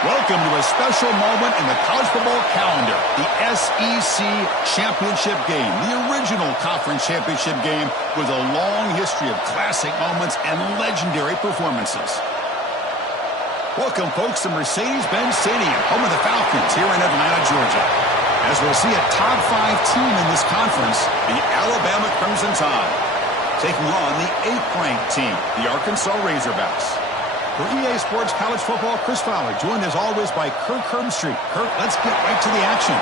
Welcome to a special moment in the college football calendar, the SEC Championship Game, the original conference championship game with a long history of classic moments and legendary performances. Welcome, folks, to Mercedes-Benz Stadium, home of the Falcons here in Atlanta, Georgia. As we'll see a top 5 team in this conference, the Alabama Crimson Tide, taking on the 8th-ranked team, the Arkansas Razorbacks. For EA Sports College Football, Chris Fowler, joined as always by Kirk Herbstreit. Kirk, let's get right to the action.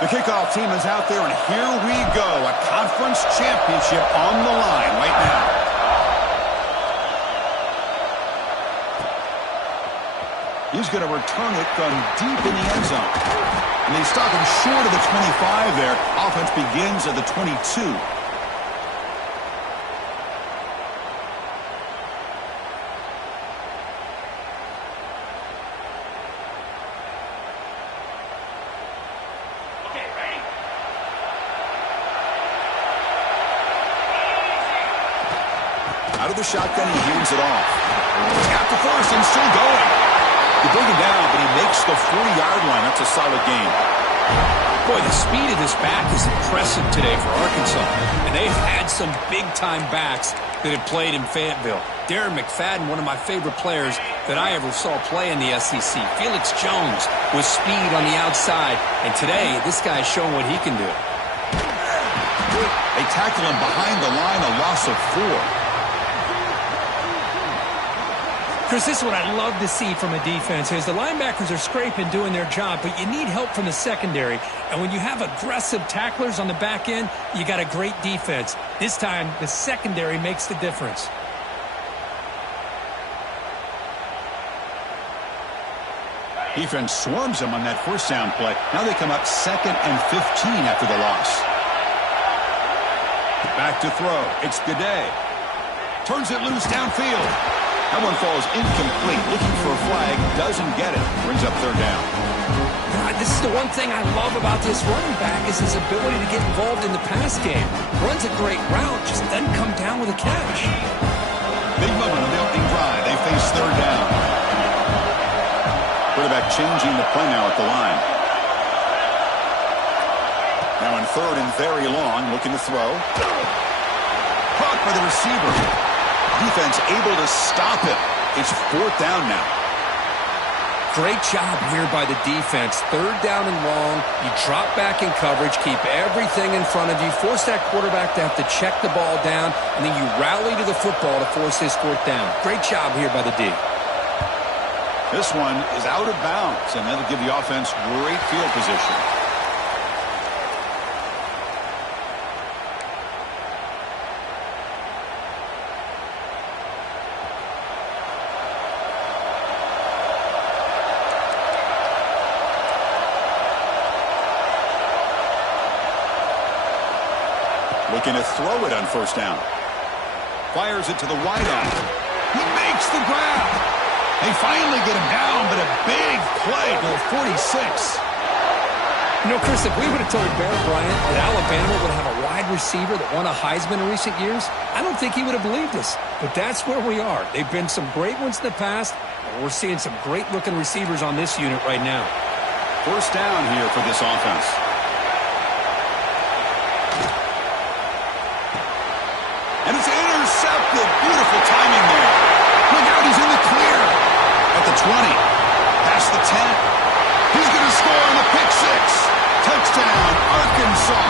The kickoff team is out there, and here we go. A conference championship on the line right now. He's going to return it from deep in the end zone. And they stop him short of the 25 there. Offense begins at the 22. Out of the shotgun, he hands it off. He's got the first and still going. You bring him down, but he makes the 40-yard line. That's a solid gain. Boy, the speed of this back is impressive today for Arkansas. And they've had some big-time backs that have played in Fayetteville. Darren McFadden, one of my favorite players that I ever saw play in the SEC. Felix Jones with speed on the outside. And today, this guy's showing what he can do. They tackle him behind the line, a loss of 4. Chris, this is what I love to see from a defense is the linebackers are scraping, doing their job, but you need help from the secondary. And when you have aggressive tacklers on the back end, you got a great defense. This time, the secondary makes the difference. Defense swarms him on that first down play. Now they come up 2nd and 15 after the loss. Back to throw. It's Gaudet. Turns it loose downfield. That one falls incomplete. Looking for a flag. Doesn't get it. Brings up 3rd down. God, this is the one thing I love about this running back is his ability to get involved in the pass game. Runs a great route. Just doesn't come down with a catch. Big moment on the opening drive. They face 3rd down. Quarterback changing the play now at the line. Now in 3rd and very long. Looking to throw. Caught by the receiver. Defense able to stop it. It's 4th down now. Great job here by the defense. 3rd down and long. You drop back in coverage, keep everything in front of you, force that quarterback to have to check the ball down, and then you rally to the football to force his 4th down. Great job here by the D. This one is out of bounds, and that'll give the offense great field position. Looking to throw it on 1st down. Fires it to the wideout. He makes the grab. They finally get him down, but a big play to the 46. You know, Chris, if we would have told Bear Bryant that Alabama would have a wide receiver that won a Heisman in recent years, I don't think he would have believed us. But that's where we are. They've been some great ones in the past, and we're seeing some great-looking receivers on this unit right now. 1st down here for this offense. And it's intercepted. Beautiful timing there. Look out, he's in the clear. At the 20. Past the 10. He's going to score on the pick 6. Touchdown, Arkansas.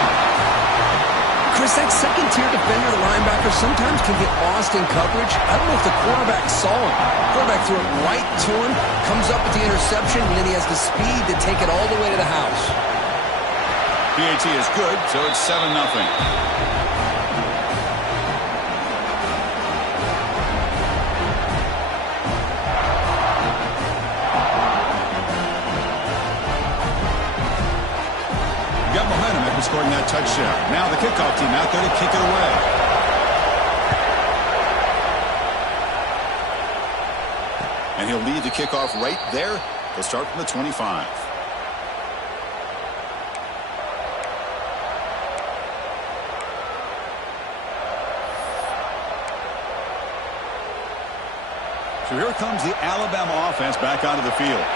Chris, that second-tier defender, the linebacker, sometimes can get lost in coverage. I don't know if the quarterback saw him. The quarterback threw it right to him, comes up with the interception, and then he has the speed to take it all the way to the house. PAT is good, so it's 7-0. scoring that touchdown. Now the kickoff team out there to kick it away. And he'll lead the kickoff right there. He'll start from the 25. So here comes the Alabama offense back onto the field.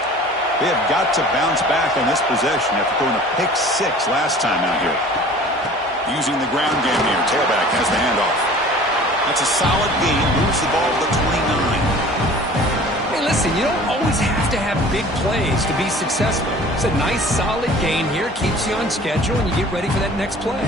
They have got to bounce back on this possession after throwing a pick 6 last time out here. Using the ground game here. Tailback has the handoff. That's a solid gain. Moves the ball to the 29. Hey, listen, you don't always have to have big plays to be successful. It's a nice, solid gain here. Keeps you on schedule, and you get ready for that next play.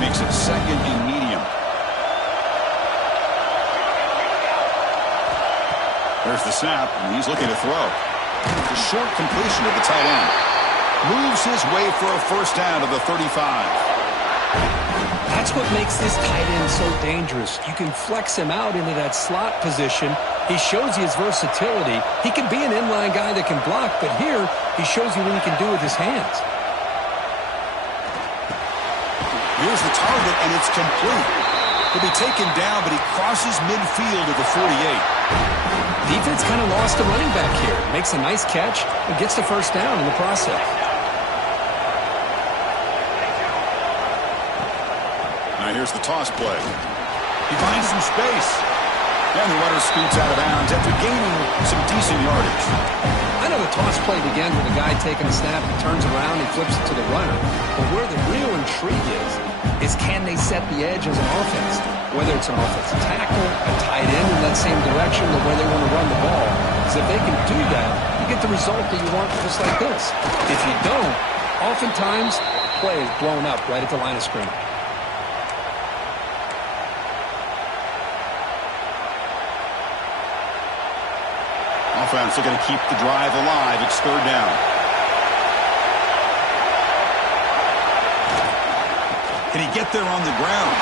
Makes it second and medium. There's the snap, and he's looking to throw. It's a short completion to the tight end. Moves his way for a first down to the 35. That's what makes this tight end so dangerous. You can flex him out into that slot position. He shows you his versatility. He can be an inline guy that can block, but here he shows you what he can do with his hands. Here's the target, and it's complete. He'll be taken down, but he crosses midfield at the 48. Defense kind of lost a running back here. Makes a nice catch and gets the first down in the process. Now here's the toss play. He finds some space. And the runner scoots out of bounds after gaining some decent yardage. I know the toss play begins with a guy taking a snap, he turns around, he flips it to the runner. But where the real intrigue is can they set the edge as an offense? Whether it's an offensive tackle, a tight end in that same direction, or where they want to run the ball. Because if they can do that, you get the result that you want just like this. If you don't, oftentimes, the play is blown up right at the line of scrimmage. Offense are going to keep the drive alive. It's third down. Can he get there on the ground?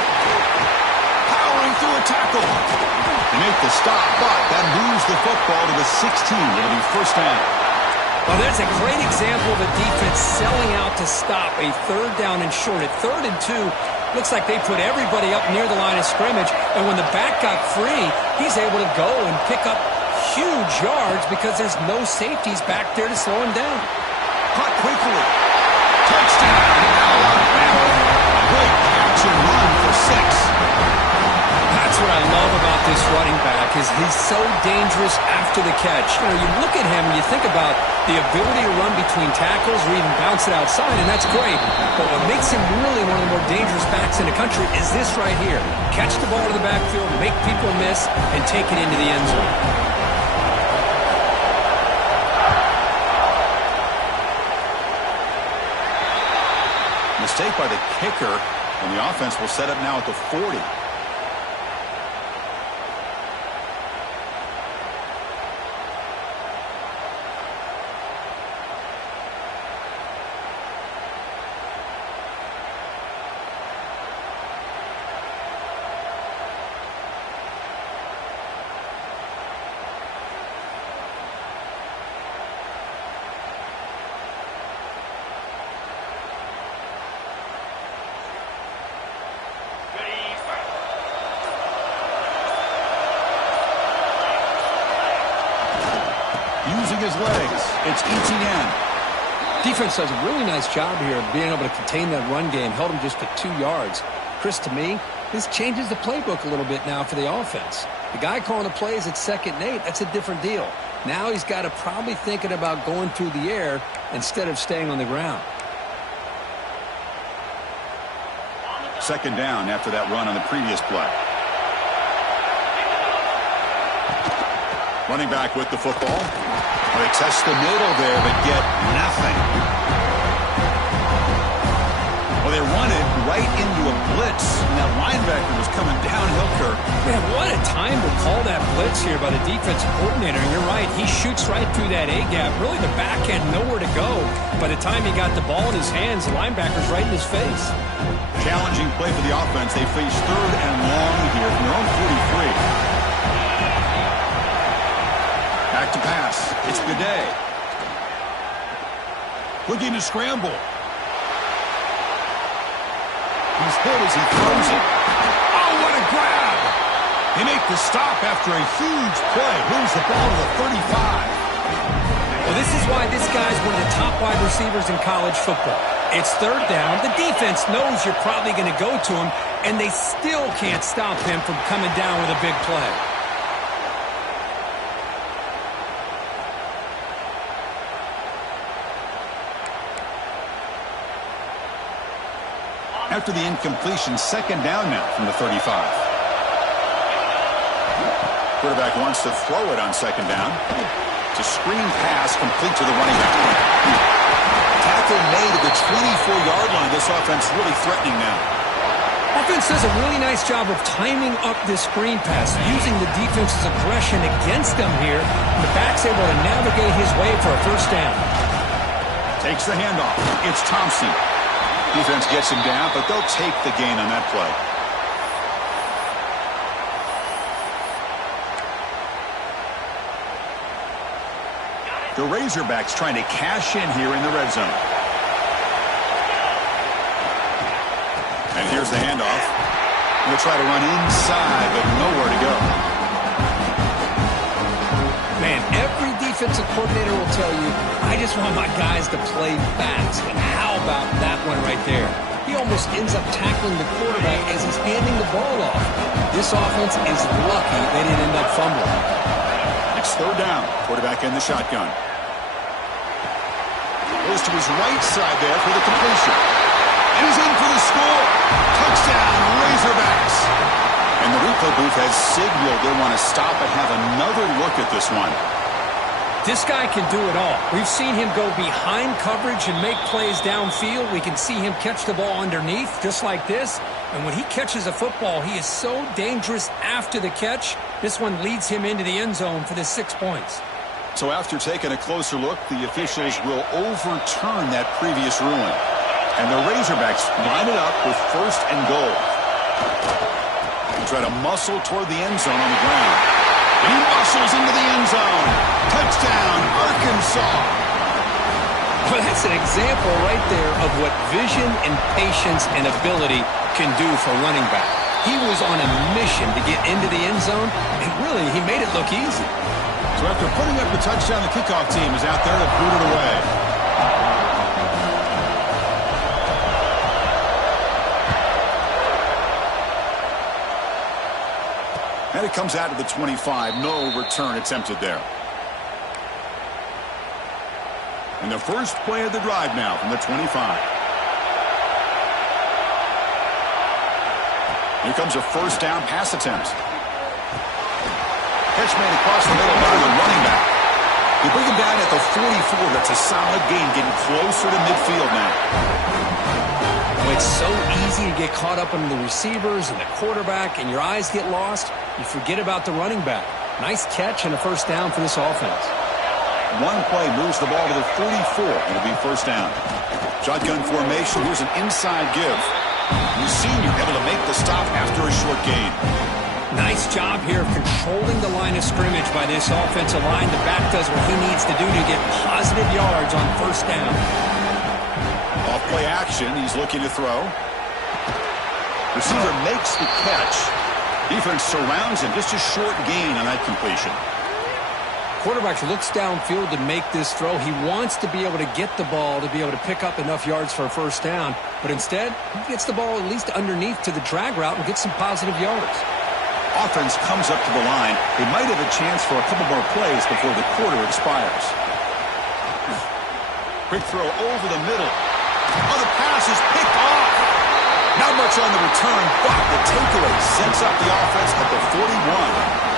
Powering through a tackle. They make the stop, but that moves the football to the 16. It'll be first down. Well, that's a great example of a defense selling out to stop a third down and short. At 3rd and 2, looks like they put everybody up near the line of scrimmage, and when the back got free, he's able to go and pick up huge yards because there's no safeties back there to slow him down. Caught quickly. Touchdown. Alabama. Great catch and run for 6. That's what I love about this running back is he's so dangerous after the catch. You know, you look at him and you think about the ability to run between tackles or even bounce it outside, and that's great. But what makes him really one of the more dangerous backs in the country is this right here. Catch the ball to the backfield, make people miss, and take it into the end zone. Mistake by the kicker, and the offense will set up now at the 40. Using his legs, it's Etienne. Defense does a really nice job here of being able to contain that run game, held him just to 2 yards. Chris, to me, this changes the playbook a little bit now for the offense. The guy calling the plays at 2nd and 8, that's a different deal. Now he's got to probably thinking about going through the air instead of staying on the ground. 2nd down after that run on the previous play. Running back with the football. They test the middle there, but get nothing. Well, they run it right into a blitz, and that linebacker was coming downhill, Kirk. Man, what a time to call that blitz here by the defensive coordinator. And you're right, he shoots right through that A-gap. Really, the back had nowhere to go. By the time he got the ball in his hands, the linebacker's right in his face. Challenging play for the offense. They face 3rd and long here from their own 43. Back to pass. It's Gaudet. Looking to scramble. He's hit as he throws it. Oh, what a grab! They make the stop after a huge play. Moves the ball to the 35. Well, this is why this guy's one of the top wide receivers in college football. It's 3rd down. The defense knows you're probably going to go to him, and they still can't stop him from coming down with a big play. After the incompletion, 2nd down now from the 35. Quarterback wants to throw it on 2nd down. It's a screen pass complete to the running back. Tackle made at the 24-yard line. This offense really threatening now. Offense does a really nice job of timing up this screen pass, using the defense's aggression against them here. The back's able to navigate his way for a 1st down. Takes the handoff. It's Thompson. Defense gets him down, but they'll take the gain on that play. The Razorbacks trying to cash in here in the red zone. And here's the handoff. They'll try to run inside, but nowhere to go. Man, every defensive coordinator will tell you, I just want my guys to play fast. And how about that one right there? He almost ends up tackling the quarterback as he's handing the ball off. This offense is lucky they didn't end up fumbling. It's 3rd down. Quarterback in the shotgun. Goes to his right side there for the completion. And he's in for the score. Touchdown, Razorbacks. And the replay booth has signaled they want to stop and have another look at this one. This guy can do it all. We've seen him go behind coverage and make plays downfield. We can see him catch the ball underneath, just like this. And when he catches a football, he is so dangerous after the catch. This one leads him into the end zone for the 6 points. So after taking a closer look, the officials will overturn that previous ruling. And the Razorbacks line it up with 1st and goal. They try to muscle toward the end zone on the ground. And he muscles into the end zone. Touchdown, Arkansas. Well, that's an example right there of what vision and patience and ability can do for running back. He was on a mission to get into the end zone, and really, he made it look easy. So after putting up the touchdown, the kickoff team is out there to boot it away. And it comes out of the 25. No return attempted there. And the first play of the drive now from the 25. Here comes a 1st down pass attempt. Catch made across the middle by the running back. They bring him down at the 44. That's a solid gain, getting closer to midfield now. Well, it's so easy to get caught up in the receivers and the quarterback, and your eyes get lost. You forget about the running back. Nice catch and a 1st down for this offense. One play moves the ball to the 44. It'll be 1st down. Shotgun formation. Here's an inside give. The senior able to make the stop after a short gain. Nice job here of controlling the line of scrimmage by this offensive line. The back does what he needs to do to get positive yards on 1st down. Off play action. He's looking to throw. Receiver makes the catch. Defense surrounds him. Just a short gain on that completion. Quarterback looks downfield to make this throw. He wants to be able to get the ball to be able to pick up enough yards for a 1st down. But instead, he gets the ball at least underneath to the drag route and gets some positive yards. Offense comes up to the line. They might have a chance for a couple more plays before the quarter expires. Quick throw over the middle. Oh, the pass is picked off. Not much on the return, but the takeaway sets up the offense at the 41.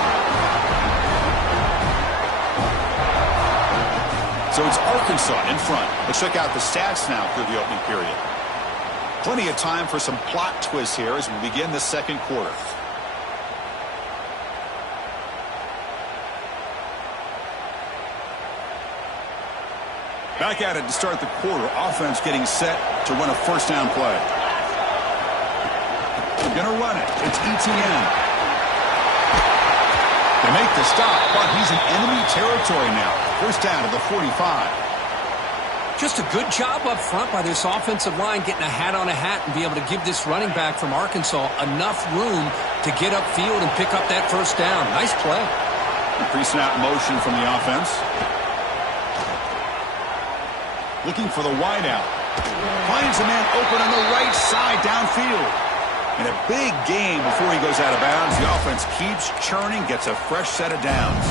So it's Arkansas in front. Let's check out the stats now through the opening period. Plenty of time for some plot twists here as we begin the 2nd quarter. Back at it to start the quarter. Offense getting set to run a first down play. They're going to run it. It's ETN. They make the stop, but he's in enemy territory now. First down to the 45. Just a good job up front by this offensive line, getting a hat on a hat and be able to give this running back from Arkansas enough room to get upfield and pick up that first down. Nice play. Pre-snap motion from the offense. Looking for the wideout. Finds a man open on the right side downfield. And a big game before he goes out of bounds. The offense keeps churning, gets a fresh set of downs.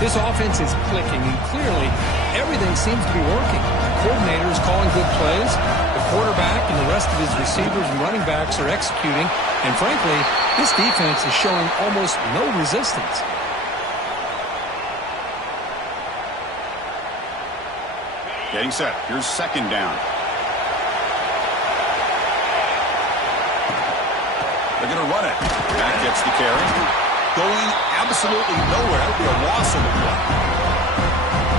This offense is clicking, and clearly everything seems to be working. The coordinator is calling good plays. The quarterback and the rest of his receivers and running backs are executing. And frankly, this defense is showing almost no resistance. Getting set. Here's second down. They're going to run it. That gets the carry. Going absolutely nowhere. That would be a loss of the play.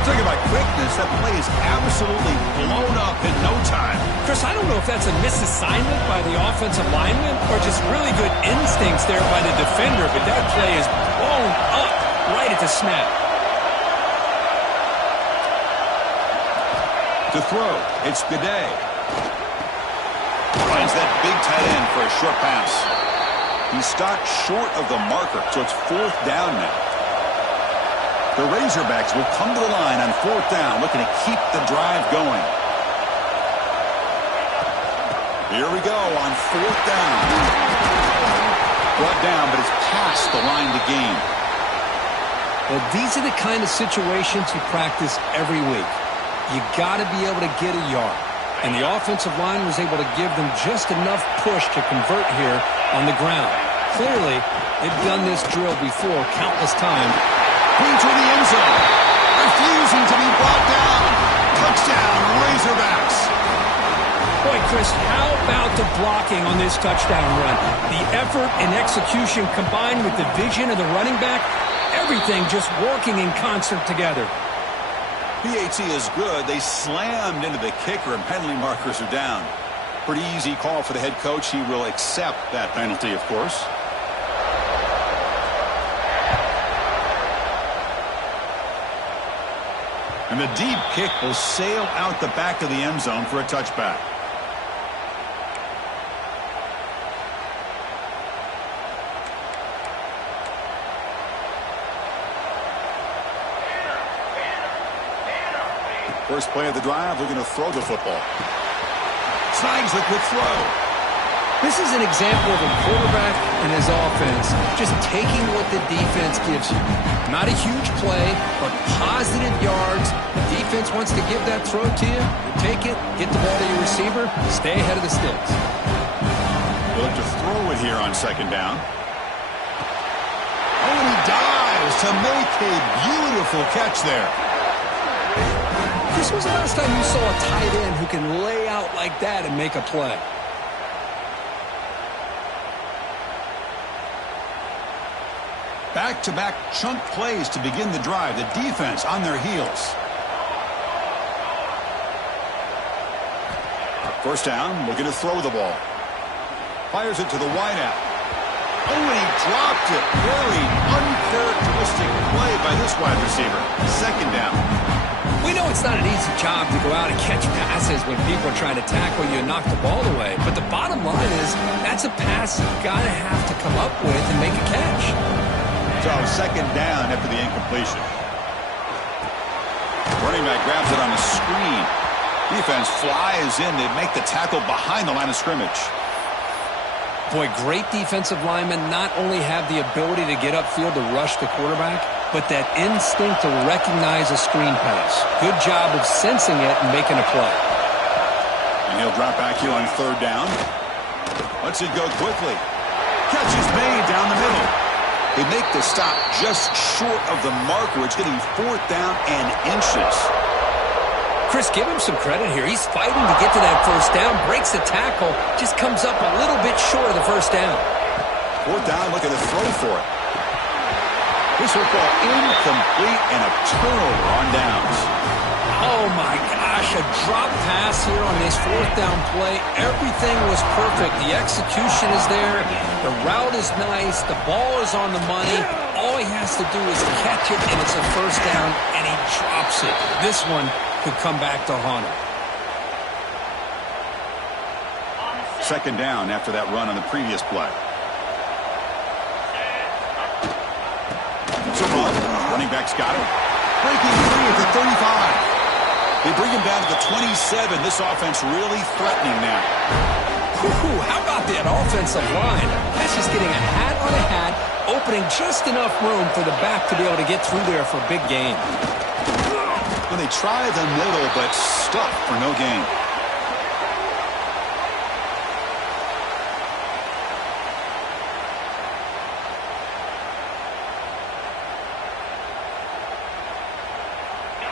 Talking about quickness, that play is absolutely blown up in no time. Chris, I don't know if that's a misassignment by the offensive lineman or just really good instincts there by the defender, but that play is blown up right at the snap. To throw, it's Gaudet. Finds that big tight end for a short pass. He's stopped short of the marker, so it's fourth down now. The Razorbacks will come to the line on fourth down, looking to keep the drive going. Here we go on fourth down. Brought down, but it's past the line to gain. Well, these are the kind of situations you practice every week. You got to be able to get a yard. And the offensive line was able to give them just enough push to convert here on the ground. Clearly, they've done this drill before countless times. Into the end zone. Refusing to be brought down. Touchdown, Razorbacks. Boy, Chris, how about the blocking on this touchdown run? The effort and execution combined with the vision of the running back, everything just working in concert together. PAT is good. They slammed into the kicker, and penalty markers are down. Pretty easy call for the head coach. He will accept that penalty, of course. And the deep kick will sail out the back of the end zone for a touchback. First play of the drive, they're going to throw the football. Snags a quick throw. This is an example of a quarterback and his offense just taking what the defense gives you. Not a huge play, but positive yards. The defense wants to give that throw to you. You take it, get the ball to your receiver, stay ahead of the sticks. They'll look to throw it here on second down. Oh, and he dives to make a beautiful catch there. This was the last time you saw a tight end who can lay out like that and make a play. Back-to-back chunk plays to begin the drive. The defense on their heels. First down, we're going to throw the ball. Fires it to the wideout. Oh, and he dropped it. Very uncharacteristic play by this wide receiver. Second down. We know it's not an easy job to go out and catch passes when people are trying to tackle you and knock the ball away. But the bottom line is that's a pass you've got to have to come up with and make a catch. So second down after the incompletion. Running back grabs it on the screen. Defense flies in. They make the tackle behind the line of scrimmage. Boy, great defensive linemen not only have the ability to get upfield to rush the quarterback, but that instinct to recognize a screen pass. Good job of sensing it and making a play. And he'll drop back here on third down. Lets it go quickly. Catch is made down the middle. They make the stop just short of the marker. It's getting fourth down and inches. Chris, give him some credit here. He's fighting to get to that first down, breaks the tackle, just comes up a little bit short of the first down. Fourth down, looking to throw for it. This football incomplete and a turnover on downs. Oh, my gosh, a drop pass here on this fourth down play. Everything was perfect. The execution is there. The route is nice. The ball is on the money. All he has to do is catch it, and it's a first down, and he drops it. This one could come back to haunt him. Second down after that run on the previous play. It's a run. Running back's got it. Breaking free at the 35. They bring him down to the 27. This offense really threatening now. How about that offensive line? That's just getting a hat on a hat, opening just enough room for the back to be able to get through there for a big gain. Well, they try the middle, but stuck for no gain.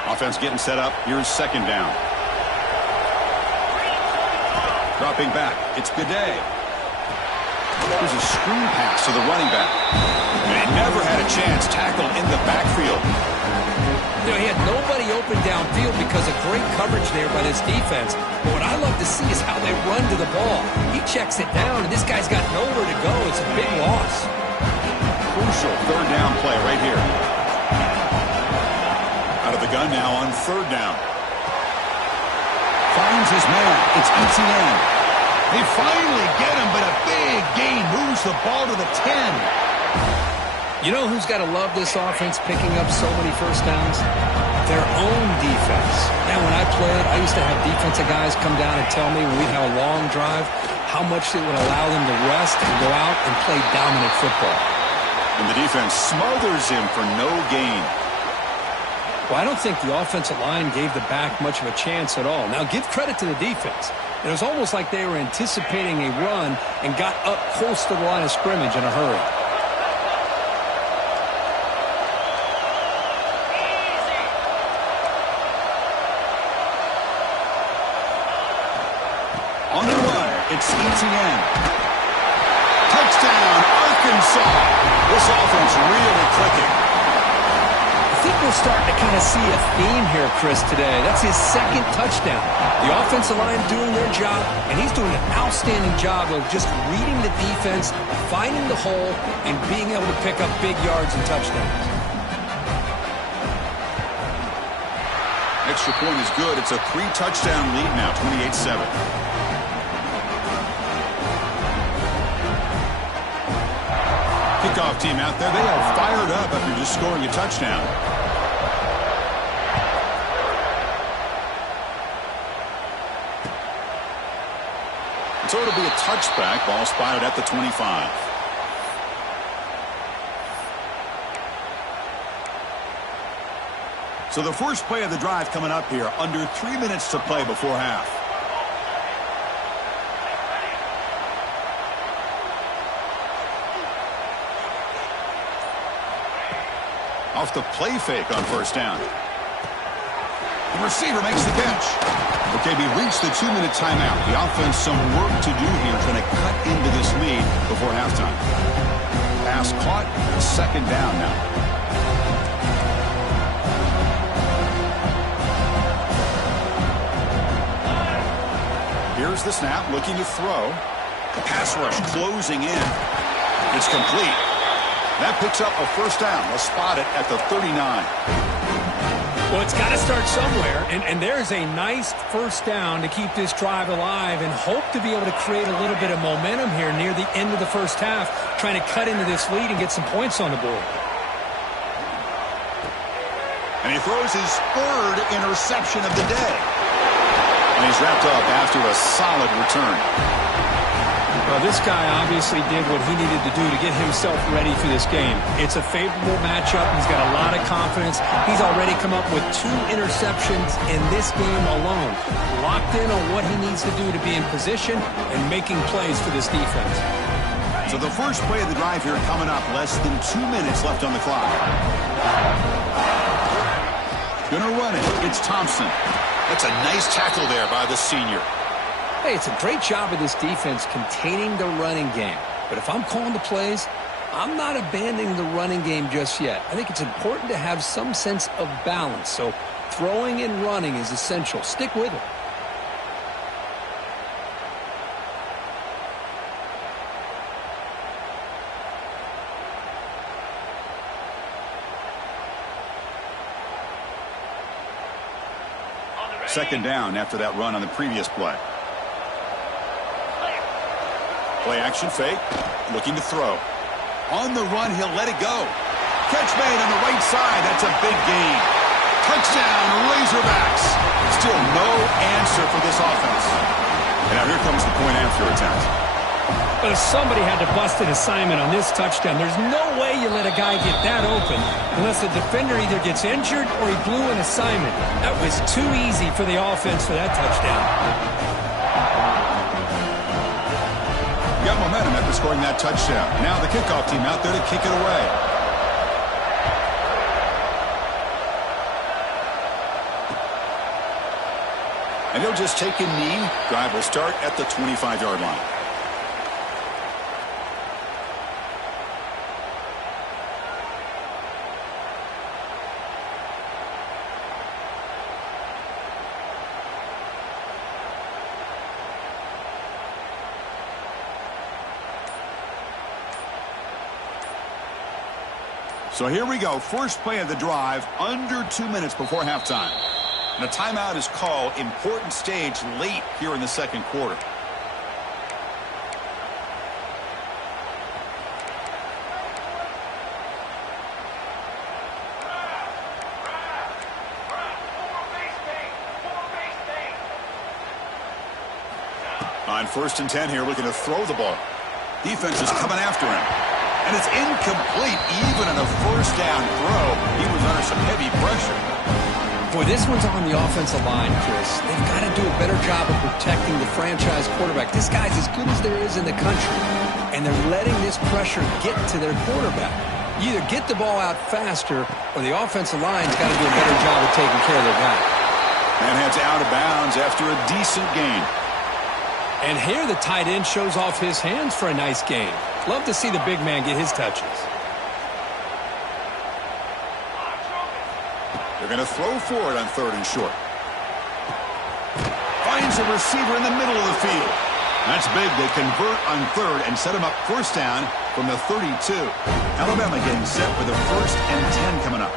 Offense getting set up. Here's second down. Dropping back. It's Goudet. Here's a screen pass to the running back. And he never had a chance. Tackled in the backfield. You know, he had nobody open downfield because of great coverage there by this defense. But what I love to see is how they run to the ball. He checks it down, and this guy's got nowhere to go. It's a big loss. Crucial third down play right here. Out of the gun now on third down. Finds his man. It's ETN. They finally get him, but a big gain moves the ball to the 10. You know who's got to love this offense picking up so many first downs? Their own defense. Now, when I played, I used to have defensive guys come down and tell me when we'd have a long drive how much it would allow them to rest and go out and play dominant football. And the defense smothers him for no gain. Well, I don't think the offensive line gave the back much of a chance at all. Now, give credit to the defense. It was almost like they were anticipating a run and got up close to the line of scrimmage in a hurry. On the run, it's ETN. Touchdown, Arkansas. This offense really clicking. I think we're starting to kind of see a theme here, Chris, today. That's his second touchdown. The offensive line doing their job, and he's doing an outstanding job of just reading the defense, finding the hole, and being able to pick up big yards and touchdowns. Extra point is good. It's a 3-touchdown lead now, 28-7. Kickoff team out there. They are fired up after just scoring a touchdown. So it'll be a touchback. Ball spotted at the 25. So the first play of the drive coming up here. Under 3 minutes to play before half. Off the play fake on first down. The receiver makes the catch. Okay, we reached the 2-minute timeout. The offense some work to do here trying to cut into this lead before halftime. Pass caught. Second down now. Here's the snap, looking to throw. The pass rush closing in. It's complete. That picks up a first down. They'll spot it at the 39. Well, it's got to start somewhere, and there's a nice first down to keep this drive alive and hope to be able to create a little bit of momentum here near the end of the first half, trying to cut into this lead and get some points on the board. And he throws his third interception of the day. And he's wrapped up after a solid return. Well, this guy obviously did what he needed to do to get himself ready for this game. It's a favorable matchup. He's got a lot of confidence. He's already come up with 2 interceptions in this game alone. Locked in on what he needs to do to be in position and making plays for this defense. So the first play of the drive here coming up. Less than 2 minutes left on the clock. Gonna run it. It's Thompson. That's a nice tackle there by the senior. Hey, it's a great job of this defense containing the running game. But if I'm calling the plays, I'm not abandoning the running game just yet. I think it's important to have some sense of balance. So Throwing and running is essential. Stick with it. Second down after that run on the previous play. Play action fake. Looking to throw. On the run, he'll let it go. Catch made on the right side. That's a big gain. Touchdown, Razorbacks. Still no answer for this offense. And now here comes the point after attempt. Well, somebody had to bust an assignment on this touchdown. There's no way you let a guy get that open unless the defender either gets injured or he blew an assignment. That was too easy for the offense for that touchdown. Got momentum after scoring that touchdown. Now the kickoff team out there to kick it away. And he'll just take a knee. Drive will start at the 25-yard line. So here we go. First play of the drive, under 2 minutes before halftime. And a timeout is called. Important stage late here in the second quarter. On 1st and 10 here, looking to throw the ball. Defense is coming after him. And it's incomplete even on a first down throw. He was under some heavy pressure. Boy, this one's on the offensive line, Chris. They've got to do a better job of protecting the franchise quarterback. This guy's as good as there is in the country. And they're letting this pressure get to their quarterback. You either get the ball out faster or the offensive line's got to do a better job of taking care of their guy. And heads out of bounds after a decent gain. And here the tight end shows off his hands for a nice gain. Love to see the big man get his touches. They're going to throw for it on 3rd and short. Finds a receiver in the middle of the field. That's big. They convert on 3rd and set him up first down from the 32. Alabama getting set with a 1st and 10 coming up.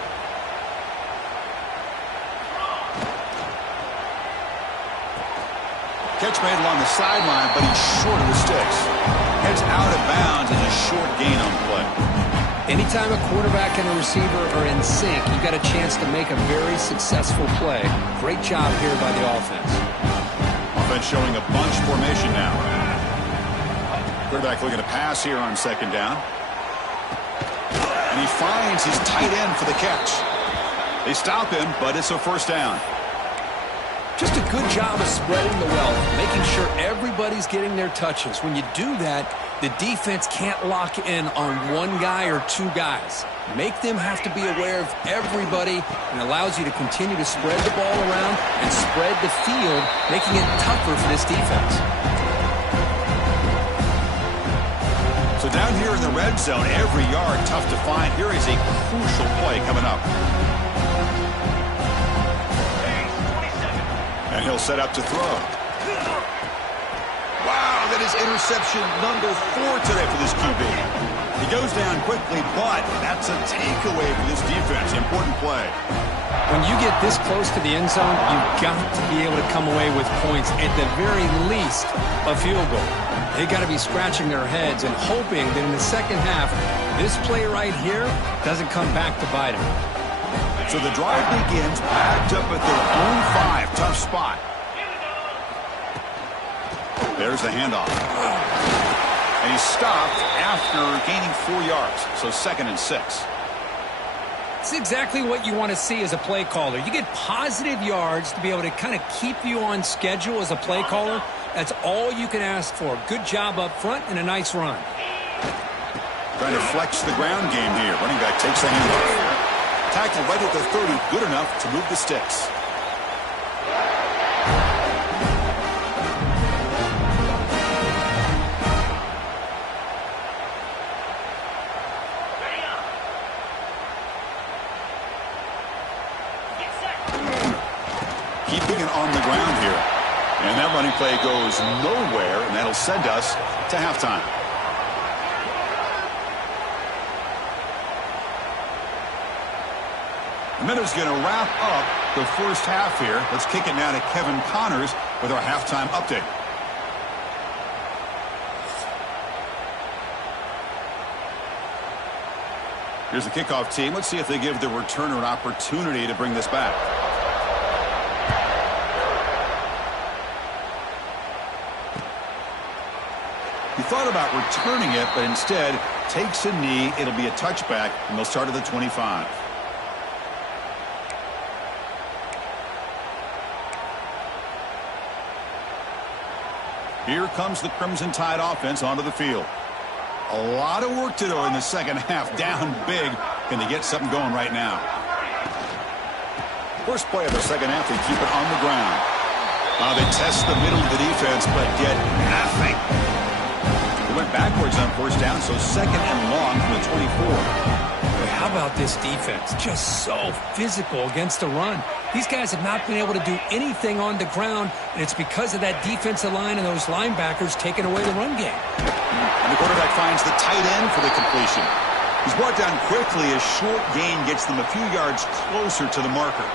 Catch made along the sideline, but he's short of the sticks. Heads out of bounds as a short gain on play. Anytime a quarterback and a receiver are in sync, you've got a chance to make a very successful play. Great job here by the offense. Offense showing a bunch formation now. Quarterback looking to pass here on 2nd down. And he finds his tight end for the catch. They stop him, but it's a 1st down. Just a good job of spreading the wealth, making sure everybody's getting their touches. When you do that, the defense can't lock in on one guy or two guys. Make them have to be aware of everybody, and allows you to continue to spread the ball around and spread the field, making it tougher for this defense. So down here in the red zone, every yard tough to find. Here is a crucial play coming up. And he'll set up to throw. Wow, that is interception number 4 today for this QB. He goes down quickly, but that's a takeaway for this defense. Important play. When you get this close to the end zone, you've got to be able to come away with points, at the very least, a field goal. They've got to be scratching their heads and hoping that in the second half, this play right here doesn't come back to bite them. So the drive begins backed up at their own 5. Tough spot. There's the handoff. And he's stopped after gaining 4 yards. So 2nd and 6. It's exactly what you want to see as a play caller. You get positive yards to be able to kind of keep you on schedule as a play caller. That's all you can ask for. Good job up front and a nice run. Trying to flex the ground game here. Running back takes the handoff. Tackled right at the 30, good enough to move the sticks. And that running play goes nowhere, and that'll send us to halftime. And then it's going to wrap up the first half here. Let's kick it now to Kevin Connors with our halftime update. Here's the kickoff team. Let's see if they give the returner an opportunity to bring this back. He thought about returning it, but instead takes a knee. It'll be a touchback, and they'll start at the 25. Here comes the Crimson Tide offense onto the field. A lot of work to do in the second half. Down big. Can they get something going right now? First play of the second half, they keep it on the ground. They test the middle of the defense, but get nothing. They went backwards on first down, so second and long from the 24. How about this defense? Just so physical against the run. These guys have not been able to do anything on the ground, and it's because of that defensive line and those linebackers taking away the run game. And the quarterback finds the tight end for the completion. He's brought down quickly. A short gain gets them a few yards closer to the marker.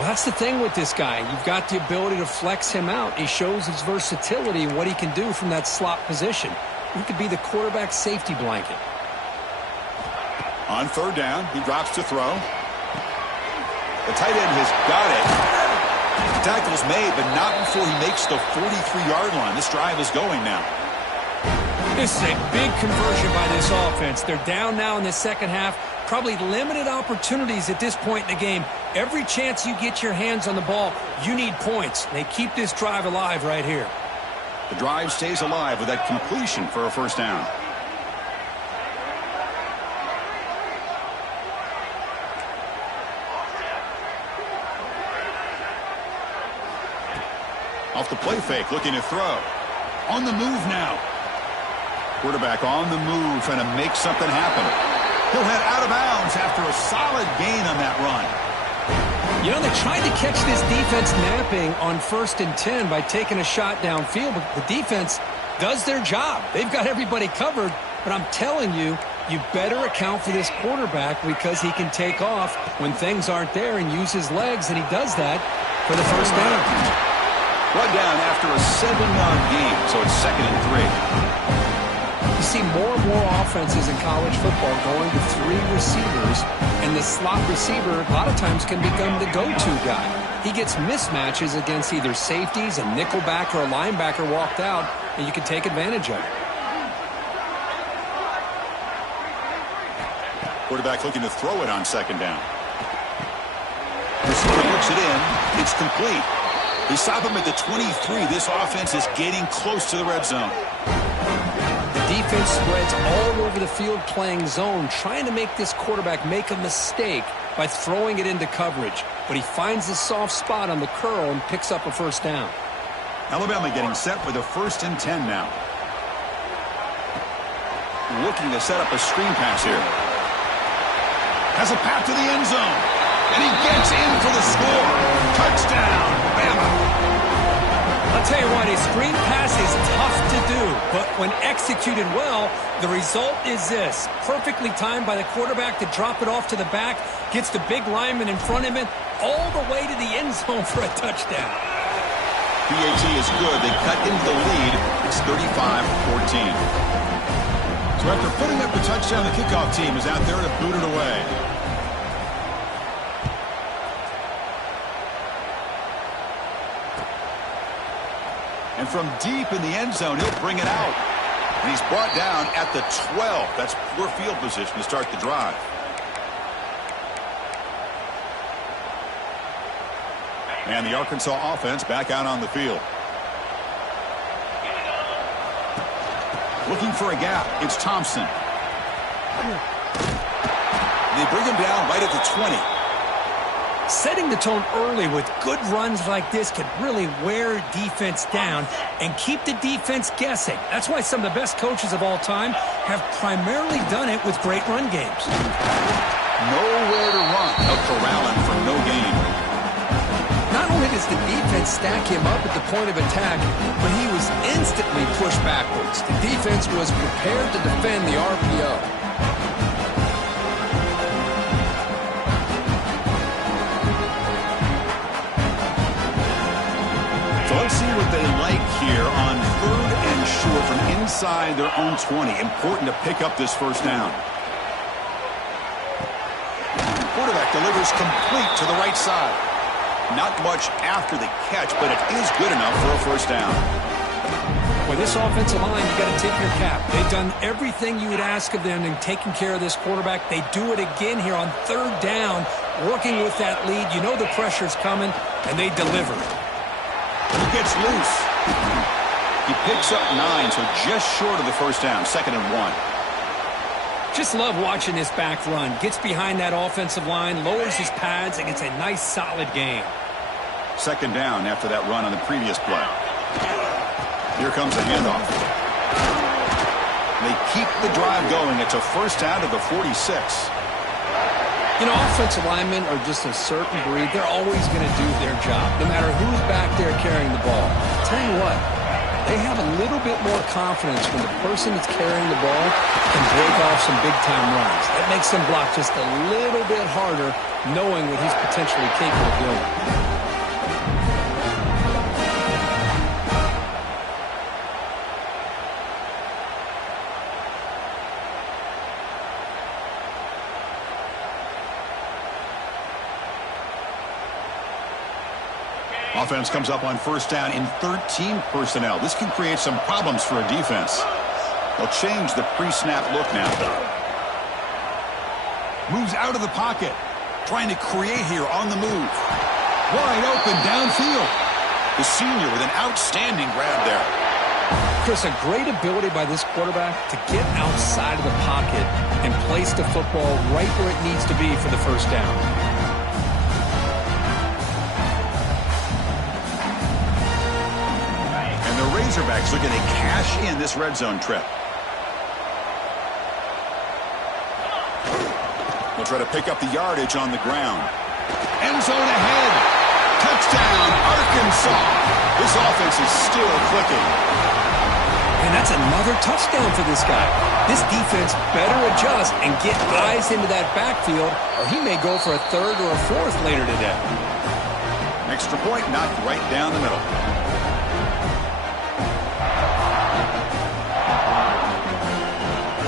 Well, that's the thing with this guy. You've got the ability to flex him out. He shows his versatility and what he can do from that slot position. He could be the quarterback safety blanket. On third down, he drops to throw. The tight end has got it. The tackle's made, but not before he makes the 43-yard line. This drive is going now. This is a big conversion by this offense. They're down now in the second half. Probably limited opportunities at this point in the game. Every chance you get your hands on the ball, you need points. They keep this drive alive right here. The drive stays alive with that completion for a first down. Off the play fake, looking to throw. On the move now. Quarterback on the move, trying to make something happen. He'll head out of bounds after a solid gain on that run. You know, they tried to catch this defense napping on 1st and 10 by taking a shot downfield, but the defense does their job. They've got everybody covered, but I'm telling you, you better account for this quarterback because he can take off when things aren't there and use his legs, and he does that for the first down. Run down after a 7-yard gain, so it's 2nd and 3. You see more and more offenses in college football going to 3 receivers, and the slot receiver a lot of times can become the go-to guy. He gets mismatches against either safeties, a nickelback, or a linebacker walked out, and you can take advantage of it. Quarterback looking to throw it on 2nd down. Receiver looks it in. It's complete. They stop him at the 23. This offense is getting close to the red zone. The defense spreads all over the field playing zone, trying to make this quarterback make a mistake by throwing it into coverage. But he finds the soft spot on the curl and picks up a first down. Alabama getting set for the 1st and 10 now. Looking to set up a screen pass here. Has a path to the end zone. And he gets in for the score. Touchdown, Bama. I'll tell you what, a screen pass is tough to do, but when executed well, the result is this. Perfectly timed by the quarterback to drop it off to the back, gets the big lineman in front of him, all the way to the end zone for a touchdown. PAT is good. They cut into the lead. It's 35-14. So after putting up the touchdown, the kickoff team is out there to boot it away. And from deep in the end zone, he'll bring it out. And he's brought down at the 12. That's poor field position to start the drive. And the Arkansas offense back out on the field. Looking for a gap. It's Thompson. They bring him down right at the 20. Setting the tone early with good runs like this can really wear defense down and keep the defense guessing. That's why some of the best coaches of all time have primarily done it with great run games. Nowhere to run. A corralling for no gain. Not only as the defense stack him up at the point of attack, but he was instantly pushed backwards. The defense was prepared to defend the RPO. So let's see what they like here on 3rd and short from inside their own 20. Important to pick up this first down. Quarterback delivers complete to the right side. Not much after the catch, but it is good enough for a first down. With this offensive line, you got to tip your cap. They've done everything you would ask of them in taking care of this quarterback. They do it again here on 3rd down, working with that lead. You know the pressure's coming, and they deliver. He gets loose. He picks up 9, so just short of the first down. 2nd and 1. Just love watching this back run. Gets behind that offensive line, lowers his pads, and gets a nice, solid gain. 2nd down after that run on the previous play. Here comes the handoff. They keep the drive going. It's a first down to the 46. You know, offensive linemen are just a certain breed. They're always going to do their job, no matter who's back there carrying the ball. I'll tell you what, they have a little bit more confidence when the person that's carrying the ball can break off some big-time runs. That makes them block just a little bit harder, knowing what he's potentially capable of doing. Offense comes up on first down in 13 personnel. This can create some problems for a defense. They'll change the pre-snap look now. Moves out of the pocket. Trying to create here on the move. Wide open downfield. The senior with an outstanding grab there. Chris, a great ability by this quarterback to get outside of the pocket and place the football right where it needs to be for the first down. Razorbacks looking to cash in this red zone trip. They'll try to pick up the yardage on the ground. End zone ahead. Touchdown, Arkansas. This offense is still clicking. And that's another touchdown for this guy. This defense better adjust and get eyes into that backfield, or he may go for a 3rd or a 4th later today. Extra point knocked right down the middle.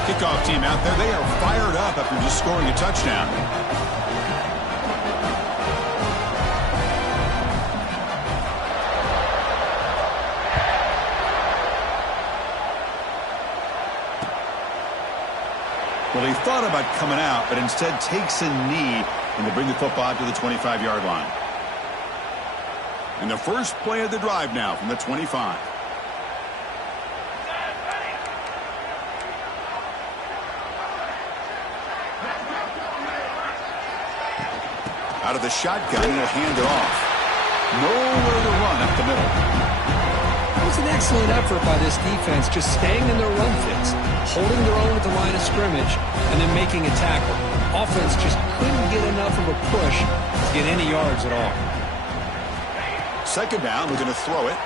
Kickoff team out there. They are fired up after just scoring a touchdown. Well, he thought about coming out, but instead takes a knee and they bring the football to the 25-yard line. And the first play of the drive now from the 25. Out of the shotgun, and he'll hand it off. Nowhere to run up the middle. That was an excellent effort by this defense, just staying in their run fits, holding their own at the line of scrimmage, and then making a tackle. Offense just couldn't get enough of a push to get any yards at all. 2nd down, we're going to throw it.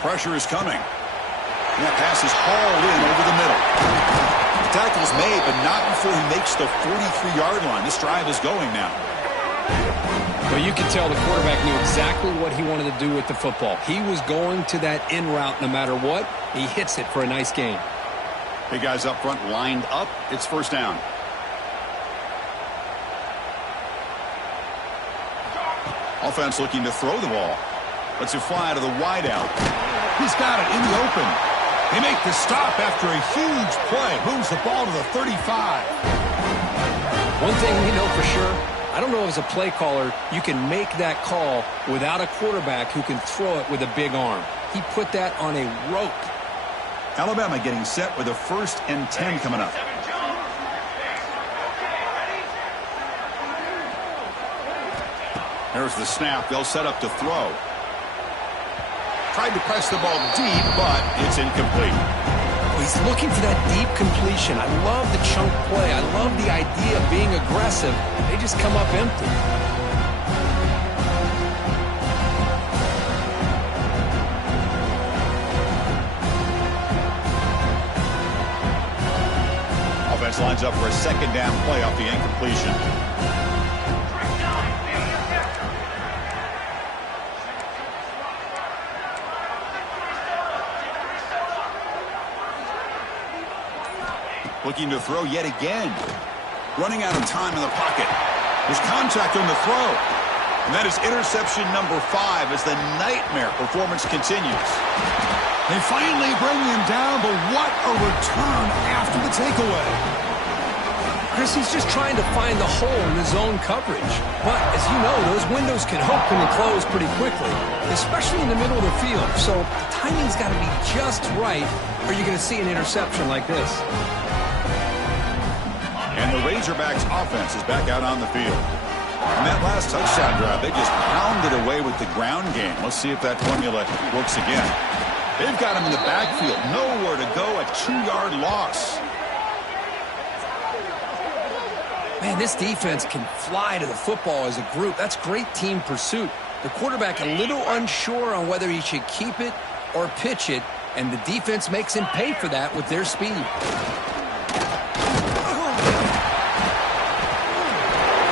Pressure is coming. And that pass is hauled in over the middle. The tackle is made, but not before he makes the 43-yard line. This drive is going now. Well, you can tell the quarterback knew exactly what he wanted to do with the football. He was going to that in route no matter what. He hits it for a nice gain. Big guys up front lined up. It's first down. Offense looking to throw the ball. Lets it fly to the wideout. He's got it in the open. They make the stop after a huge play. Moves the ball to the 35. One thing we know for sure, I don't know as a play caller, you can make that call without a quarterback who can throw it with a big arm. He put that on a rope. Alabama getting set with a 1st and 10 coming up. There's the snap. They'll set up to throw. Tried to press the ball deep, but it's incomplete. He's looking for that deep completion. I love the chunk play. I love the idea of being aggressive. They just come up empty. lines up for a second down play off the incompletion. Looking to throw yet again. Running out of time in the pocket. There's contact on the throw. And that is interception number 5 as the nightmare performance continues. They finally bring him down, but what a return after the takeaway. Chris, he's just trying to find the hole in his own coverage. But, as you know, those windows can open and close pretty quickly, especially in the middle of the field. So the timing's got to be just right, or you're going to see an interception like this. And the Razorbacks offense is back out on the field. And that last touchdown drive, they just pounded away with the ground game. Let's see if that formula works again. They've got him in the backfield. Nowhere to go, a 2-yard loss. Man, this defense can fly to the football as a group. That's great team pursuit. The quarterback a little unsure on whether he should keep it or pitch it, and the defense makes him pay for that with their speed.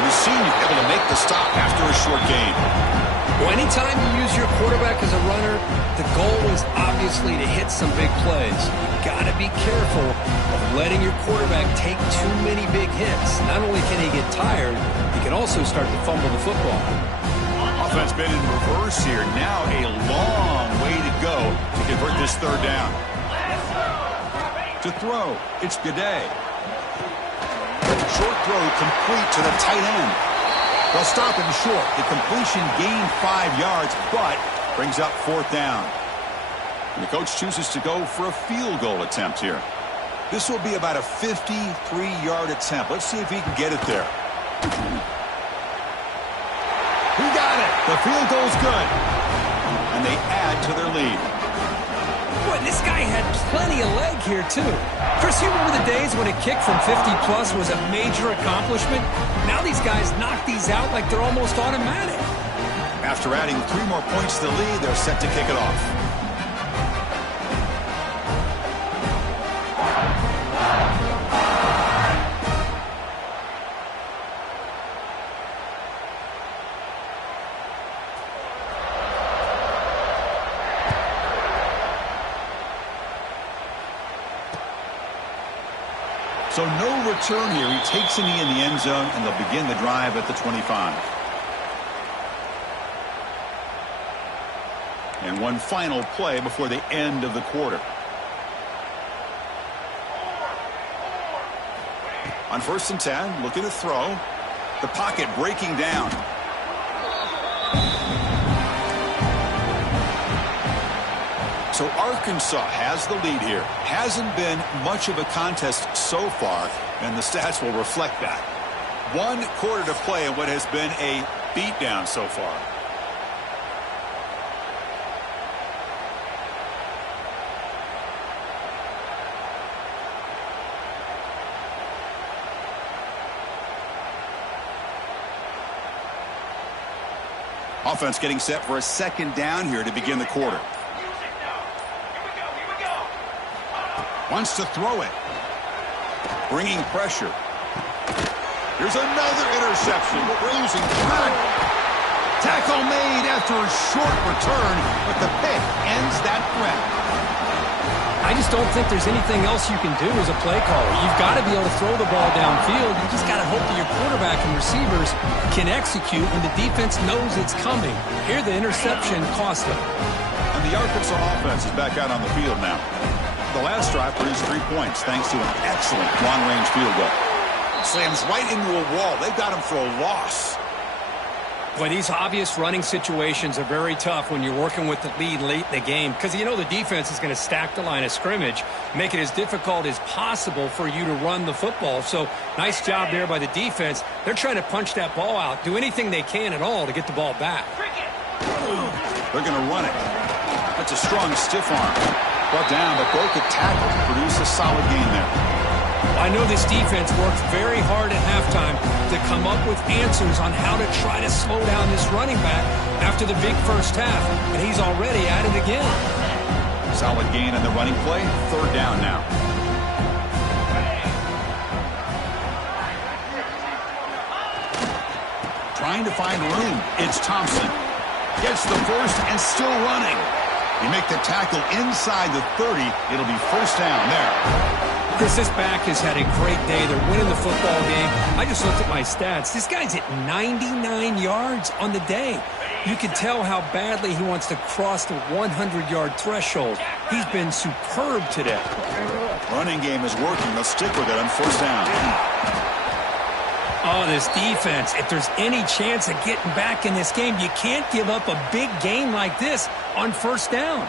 Senior able to make the stop after a short gain. Well, anytime you use your quarterback as a runner, the goal is obviously to hit some big plays. You've got to be careful of letting your quarterback take too many big hits. Not only can he get tired, he can also start to fumble the football. Offense been in reverse here. Now a long way to go to convert this third down. To throw, it's Gaudet. Short throw complete to the tight end. They'll stop him short. The completion gained 5 yards, but brings up 4th down. And the coach chooses to go for a field goal attempt here. This will be about a 53-yard attempt. Let's see if he can get it there. He got it. The field goal's good. And they add to their lead. Boy, this guy had plenty of leg here, too. Chris, you remember the days when a kick from 50-plus was a major accomplishment? Now these guys knock these out like they're almost automatic. After adding 3 more points to the lead, they're set to kick it off. So no return here. He takes a knee in the end zone, and they'll begin the drive at the 25. And one final play before the end of the quarter. On 1st and 10, looking to throw. The pocket breaking down. So Arkansas has the lead here. Hasn't been much of a contest so far, and the stats will reflect that. 1 quarter to play in what has been a beatdown so far. Offense getting set for a 2nd down here to begin the quarter. Wants to throw it. Bringing pressure. Here's another interception, but we're losing track. Tackle made after a short return, but the pick ends that threat. I just don't think there's anything else you can do as a play caller. You've got to be able to throw the ball downfield. You just got to hope that your quarterback and receivers can execute when the defense knows it's coming. Here, the interception cost them. And the Arkansas offense is back out on the field now. The last drive produced 3 points thanks to an excellent long-range field goal. Slams right into a wall. They've got him for a loss. Boy, these obvious running situations are very tough when you're working with the lead late in the game because you know the defense is going to stack the line of scrimmage, make it as difficult as possible for you to run the football. So nice job there by the defense. They're trying to punch that ball out, do anything they can at all to get the ball back. They're going to run it. That's a strong stiff arm. Brought down, but broke a tackle to produce a solid gain there. I know this defense worked very hard at halftime to come up with answers on how to try to slow down this running back after the big first half, and he's already at it again. Solid gain on the running play. 3rd down now. trying to find room. It's Thompson. Gets the first and still running. You make the tackle inside the 30. It'll be first down there. Chris, this back has had a great day. They're winning the football game. I just looked at my stats. This guy's at 99 yards on the day. You can tell how badly he wants to cross the 100-yard threshold. He's been superb today. Running game is working. Let's stick with it on first down. Oh, this defense, if there's any chance of getting back in this game, you can't give up a big game like this on first down.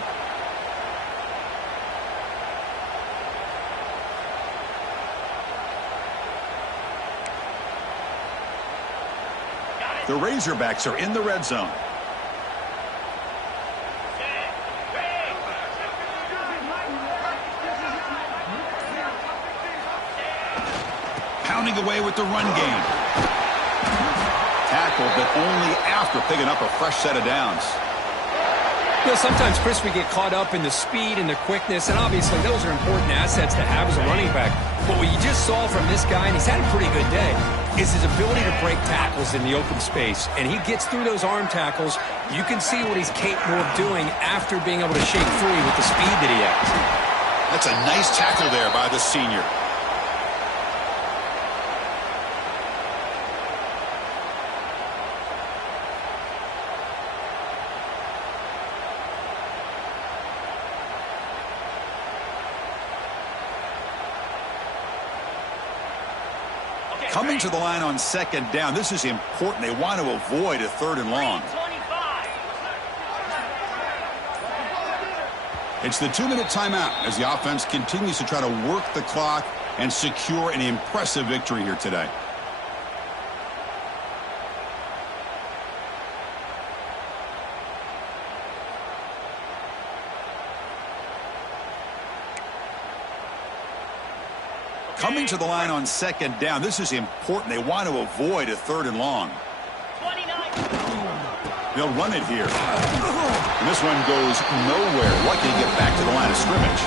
The Razorbacks are in the red zone. Pounding away with the run game. Tackled, but only after picking up a fresh set of downs. You know, sometimes, Chris, we get caught up in the speed and the quickness, and obviously those are important assets to have as a running back. But what you just saw from this guy, and he's had a pretty good day, is his ability to break tackles in the open space. And he gets through those arm tackles. You can see what he's capable of doing after being able to shake free with the speed that he has. That's a nice tackle there by the senior. Coming to the line on second down, this is important. They want to avoid a third and long. It's the 2-minute timeout as the offense continues to try to work the clock and secure an impressive victory here today. Coming to the line on second down, this is important. They want to avoid a third and long. They'll run it here. And this one goes nowhere. Lucky to get back to the line of scrimmage.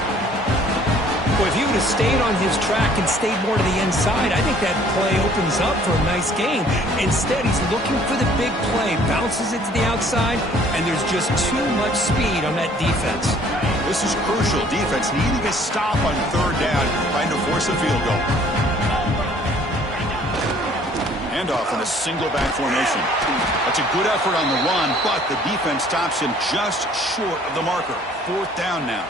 Well, if he would have stayed on his track and stayed more to the inside, I think that play opens up for a nice game. Instead, he's looking for the big play, bounces it to the outside, and there's just too much speed on that defense. This is crucial. Defense needing a stop on third down, trying to force a field goal. Handoff in a single back formation. That's a good effort on the run, but the defense stops him just short of the marker. Fourth down now.